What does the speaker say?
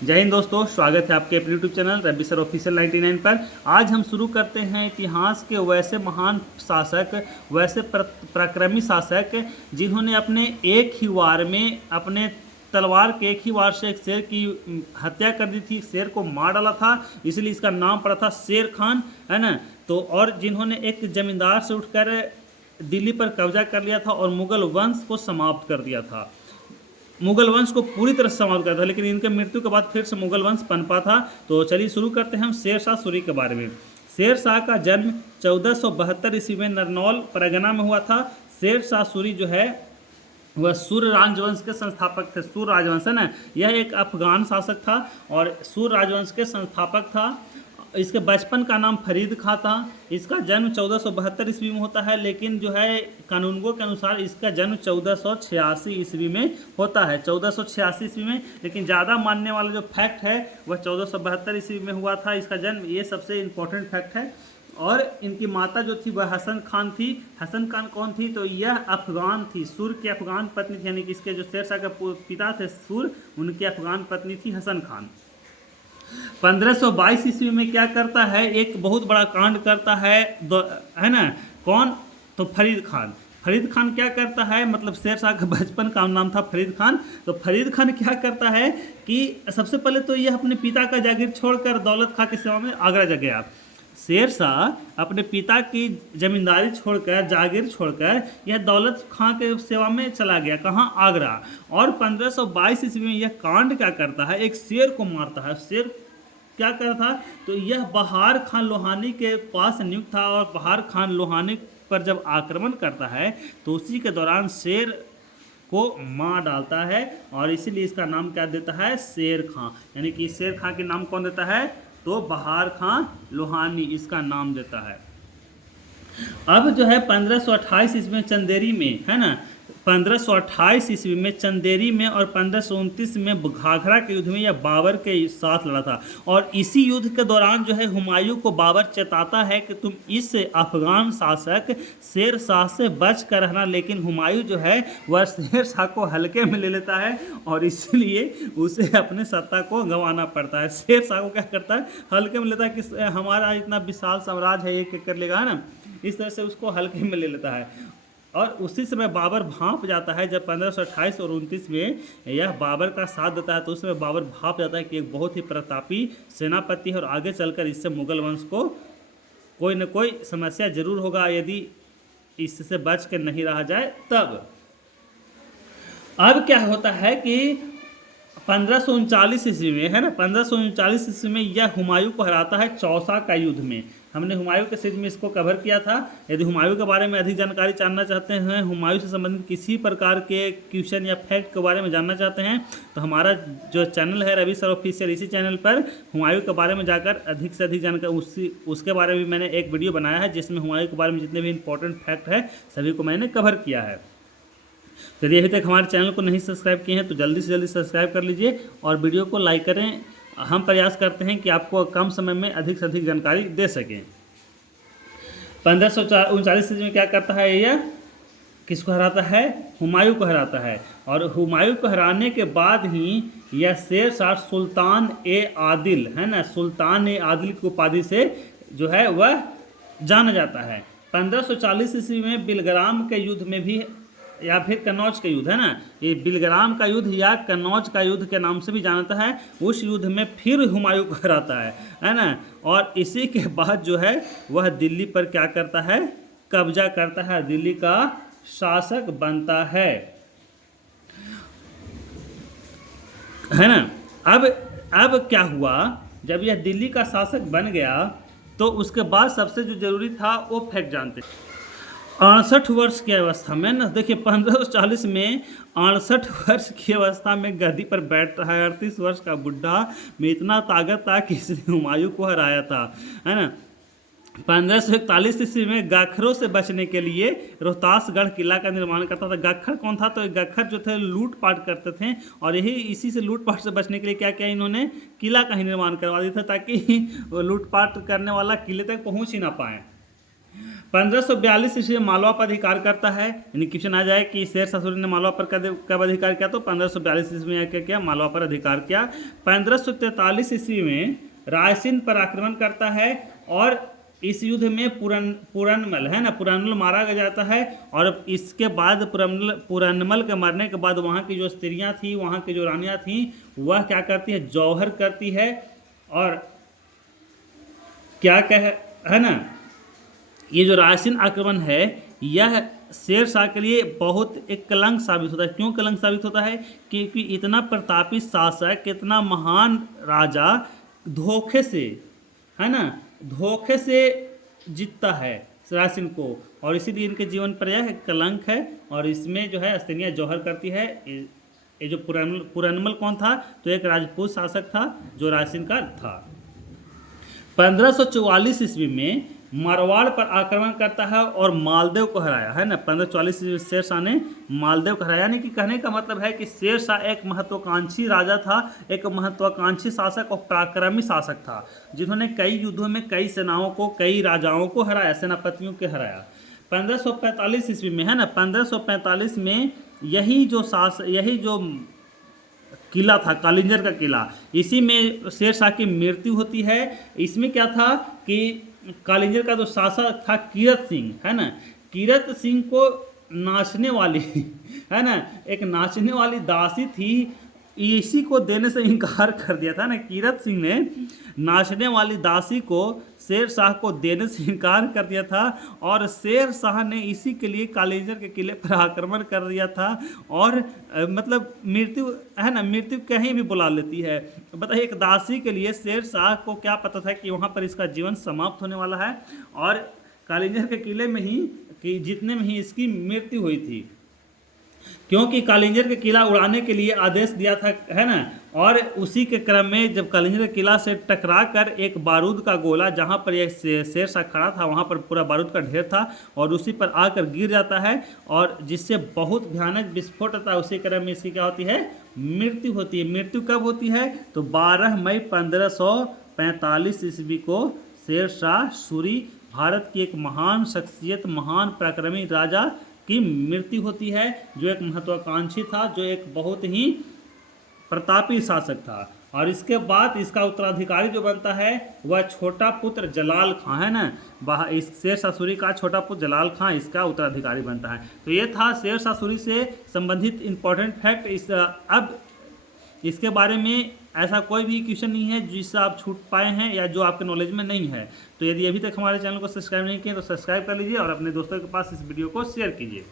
जय हिंद दोस्तों, स्वागत है आपके अपने YouTube channel Ravi sir official 99 पर। आज हम शुरू करते हैं इतिहास के वैसे महान शासक, वैसे पराक्रमी शासक जिन्होंने अपने एक ही वार में अपने तलवार के एक ही वार से एक शेर की हत्या कर दी थी, शेर को मार डाला था, इसलिए इसका नाम पड़ा था शेर खान, है ना। तो और जिन्होंने एक जमींदार से उठकर दिल्ली पर कब्जा कर लिया था और मुगल वंश को समाप्त कर दिया था, मुगल वंश को पूरी तरह से समाप्त कर था। लेकिन इनके मृत्यु के बाद फिर से मुगल वंश पनपा था। तो चलिए शुरू करते हैं हम शेर शाह सूरी के बारे में। शेर शाह का जन्म 1472 ईस्वी में नरनौल परगना में हुआ था। शेर शाह सूरी जो है वह सूर्य राजवंश के संस्थापक थे। सूर्य राजवंश है ना, यह एक अफगान शासक था और सूर्य राजवंश के संस्थापक था। इसके बचपन का नाम फरीद खां था। इसका जन्म 1472 ईस्वी में होता है, लेकिन जो है कानूनगो के अनुसार इसका जन्म 1486 ईस्वी में होता है, 1486 ईस्वी में। लेकिन ज़्यादा मानने वाला जो फैक्ट है वह 1472 ईस्वी में हुआ था इसका जन्म, ये सबसे इम्पोर्टेंट फैक्ट है। और इनकी माता जो थी वह हसन खान थी। हसन खान कौन थी? तो यह अफगान थी, सूर्य की अफगान पत्नी थी, यानी कि इसके जो शेर शाह के पिता थे सूर्य, उनकी अफगान पत्नी थी हसन खान। 1522 ईस्वी में क्या करता है, एक बहुत बड़ा कांड करता है ना। कौन? तो फरीद खान। फरीद खान क्या करता है, मतलब शेर शाह का बचपन का नाम था फरीद खान। तो फरीद खान क्या करता है कि सबसे पहले तो यह अपने पिता का जागीर छोड़कर दौलत खां की सेवा में आगरा जा गया। शेर शाह अपने पिता की जमींदारी छोड़कर, जागीर छोड़कर यह दौलत खां के सेवा में चला गया। कहाँ? आगरा। और 1522 ईस्वी में यह कांड क्या करता है, एक शेर को मारता है। शेर क्या कर था? तो यह बहार खान लोहानी के पास नियुक्त था और बहार खान लोहानी पर जब आक्रमण करता है तो उसी के दौरान शेर को मार डालता है और इसीलिए इसका नाम क्या देता है, शेर खां। यानी कि शेर खां के नाम कौन देता है? तो बहार खान लोहानी इसका नाम देता है। अब जो है 1528 ईस्वी में चंदेरी में, है ना, 1528 ईस्वी में चंदेरी में और 1529 में घाघरा के युद्ध में यह बाबर के साथ लड़ा था। और इसी युद्ध के दौरान जो है हुमायूं को बाबर चेताता है कि तुम इस अफगान शासक शेर शाह से बच कर रहना। लेकिन हुमायूं जो है वह शेर शाह को हल्के में ले लेता है और इसलिए उसे अपने सत्ता को गंवाना पड़ता है। शेर शाह को क्या करता है, हल्के में लेता है कि हमारा इतना विशाल साम्राज्य है, ये कर लेगा, है ना, इस तरह से उसको हल्के में ले लेता है। और उसी समय बाबर भांप जाता है। जब 1528 और 29 में यह बाबर का साथ देता है तो उस समय बाबर भांप जाता है कि एक बहुत ही प्रतापी सेनापति है और आगे चलकर इससे मुगल वंश को कोई न कोई समस्या जरूर होगा यदि इससे बच के नहीं रहा जाए तब। अब क्या होता है कि 1539 ईस्वी में, है ना, 1539 ईस्वी में यह हुमायूं को हराता है चौसा का युद्ध में। हमने हुमायूं के सीरीज में इसको कवर किया था। यदि हुमायूं के बारे में अधिक जानकारी जानना चाहते हैं, हुमायूं से संबंधित किसी प्रकार के क्वेश्चन या फैक्ट के बारे में जानना चाहते हैं, तो हमारा जो चैनल है रवि सर ऑफिशियल, इसी चैनल पर हुमायूं के बारे में जाकर अधिक से अधिक जानकारी उसके बारे में मैंने एक वीडियो बनाया है जिसमें हुमायूं के बारे में जितने भी इंपॉर्टेंट फैक्ट है सभी को मैंने कवर किया है। तो यदि अभी तक हमारे चैनल को नहीं सब्सक्राइब किए हैं तो जल्दी से जल्दी सब्सक्राइब कर लीजिए और वीडियो को लाइक करें। हम प्रयास करते हैं कि आपको कम समय में अधिक से अधिक जानकारी दे सकें। 1539 ईस्वी में क्या करता है, यह किसको हराता है? हुमायूं को हराता है। और हुमायूं को हराने के बाद ही यह शेर शाह सुल्तान ए आदिल, है ना, सुल्तान ए आदिल की उपाधि से जो है वह जाना जाता है। 1540 ईस्वी में बिलग्राम के युद्ध में भी, या फिर कन्नौज का युद्ध, है ना, ये बिलग्राम का युद्ध या कन्नौज का युद्ध के नाम से भी जानता है, उस युद्ध में फिर हुमायूं को हराता है ना। और इसी के बाद जो है वह दिल्ली पर क्या करता है, कब्जा करता है, दिल्ली का शासक बनता है ना। अब क्या हुआ, जब यह दिल्ली का शासक बन गया तो उसके बाद सबसे जो जरूरी था वो फैक्ट जानते। 68 वर्ष की अवस्था में ना, देखिए 1540 में 68 वर्ष की अवस्था में गद्दी पर बैठ रहा है 38 वर्ष का बुढ़ा में इतना ताकत था कि इसने हुमायूं को हराया था, है ना। 1541 ईस्वी में गाखरों से बचने के लिए रोहतासगढ़ किला का निर्माण करता था। गाखर कौन था? तो गाखर जो थे लूटपाट करते थे और इसी से लूटपाट से बचने के लिए क्या किया इन्होंने, किला का ही निर्माण करवा दिया था ताकि लूटपाट करने वाला किले तक पहुंच ही ना पाए। 1542 ईस्वी में मालवा पर अधिकार करता है, यानी क्वेश्चन आ जाए कि शेरशाह सूरी ने मालवा पर कब अधिकार किया, तो 1542 ईस्वी में क्या किया, मालवा पर अधिकार किया। 1543 ईस्वी में रायसेन पर आक्रमण करता है और इस युद्ध में पुरनमल है ना, पुरनमल मारा जाता है। और इसके बाद पुरनमल के मरने के बाद वहाँ की जो स्त्रियाँ थी, वहाँ की जो रानियाँ थीं, वह क्या करती है, जौहर करती है। और क्या कह है ना, ये जो रायसेन आक्रमण है यह शेरशाह के लिए बहुत एक कलंक साबित होता है। क्यों कलंक साबित होता है, क्योंकि इतना प्रतापी शासक, इतना महान राजा धोखे से, है ना, धोखे से जीतता है रायसेन को, और इसीलिए इनके जीवन पर यह कलंक है। और इसमें जो है स्त्रियाँ जौहर करती है। ये जो पुरनमल कौन था, तो एक राजपूत शासक था जो रायसेन का था। 1544 ईस्वी में मारवाड़ पर आक्रमण करता है और मालदेव को हराया, है ना। 1544 ईस्वी में शेरशाह ने मालदेव को हराया। यानी कि कहने का मतलब है कि शेरशाह एक महत्वाकांक्षी राजा था, एक महत्वाकांक्षी शासक और पराक्रमी शासक था, जिन्होंने कई युद्धों में कई सेनाओं को, कई राजाओं को हराया, सेनापतियों को हराया। 1545 ईस्वी में, है ना, 1545 में यही जो किला था, कालिंजर का किला, इसी में शेरशाह की मृत्यु होती है। इसमें क्या था कि कालिंजर का जो शासक था कीरत सिंह, है ना, कीरत सिंह को नाचने वाली है ना, एक नाचने वाली दासी थी, इसी को देने से इनकार कर दिया था ना। कीरत सिंह ने नाचने वाली दासी को शेरशाह को देने से इनकार कर दिया था, और शेरशाह ने इसी के लिए कालिंजर के किले पर आक्रमण कर दिया था। और मतलब मृत्यु, है ना, मृत्यु कहीं भी बुला लेती है। बताइए, एक दासी के लिए शेरशाह को क्या पता था कि वहाँ पर इसका जीवन समाप्त होने वाला है, और कालिंजर के किले में ही कि जीतने में ही इसकी मृत्यु हुई थी, क्योंकि कालिंजर के किला उड़ाने के लिए आदेश दिया था, है ना। और उसी के क्रम में जब कालिंजर के किला से टकरा कर एक बारूद का गोला, जहाँ पर यह शेरशाह खड़ा था वहाँ पर पूरा बारूद का ढेर था, और उसी पर आकर गिर जाता है, और जिससे बहुत भयानक विस्फोट होता है। उसी क्रम में इसकी क्या होती है, मृत्यु होती है। मृत्यु कब होती है, तो 12 मई 1545 ईस्वी को शेरशाह सूरी, भारत की एक महान शख्सियत, महान पराक्रमी राजा की मृत्यु होती है, जो एक महत्वाकांक्षी था, जो एक बहुत ही प्रतापी शासक था। और इसके बाद इसका उत्तराधिकारी जो बनता है वह छोटा पुत्र जलाल खां, है ना। इस शेरशाह सूरी का छोटा पुत्र जलाल खां इसका उत्तराधिकारी बनता है। तो ये था शेरशाह सूरी से संबंधित इम्पोर्टेंट फैक्ट। अब इसके बारे में ऐसा कोई भी क्वेश्चन नहीं है जिससे आप छूट पाए हैं या जो आपके नॉलेज में नहीं है। तो यदि अभी तक हमारे चैनल को सब्सक्राइब नहीं किए तो सब्सक्राइब कर लीजिए और अपने दोस्तों के पास इस वीडियो को शेयर कीजिए।